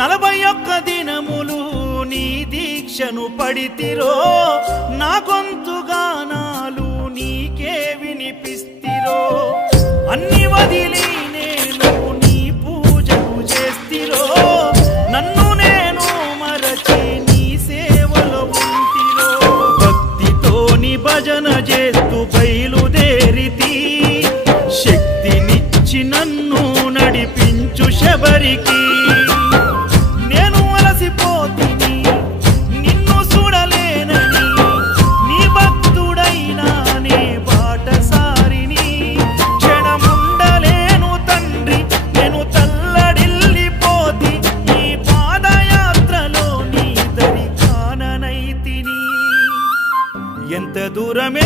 41 దినములు నీ దీక్షను పడితిరో నా గొంతుగానాలు నీకే వినిపిస్తిరో అన్ని వదిలి నేను నీ పూజకు చేస్తిరో నన్ను నేను మరచి నీ సేవలో ఉంటిరో భక్తితో నీ భజన చేస్తూ బయలుదేరితి శక్తినిచ్చి నన్ను నడిపించు శబరికి నేను అలసిపోతిని నిన్ను చూడలేనని నీ భక్తుడైనా నే బాటసారిని క్షణముండలేను తండ్రి నేను తల్లడిల్లిపోతి ఈ పాదయాత్రలో నీ దరి కాననైతిని ఎంత దూరం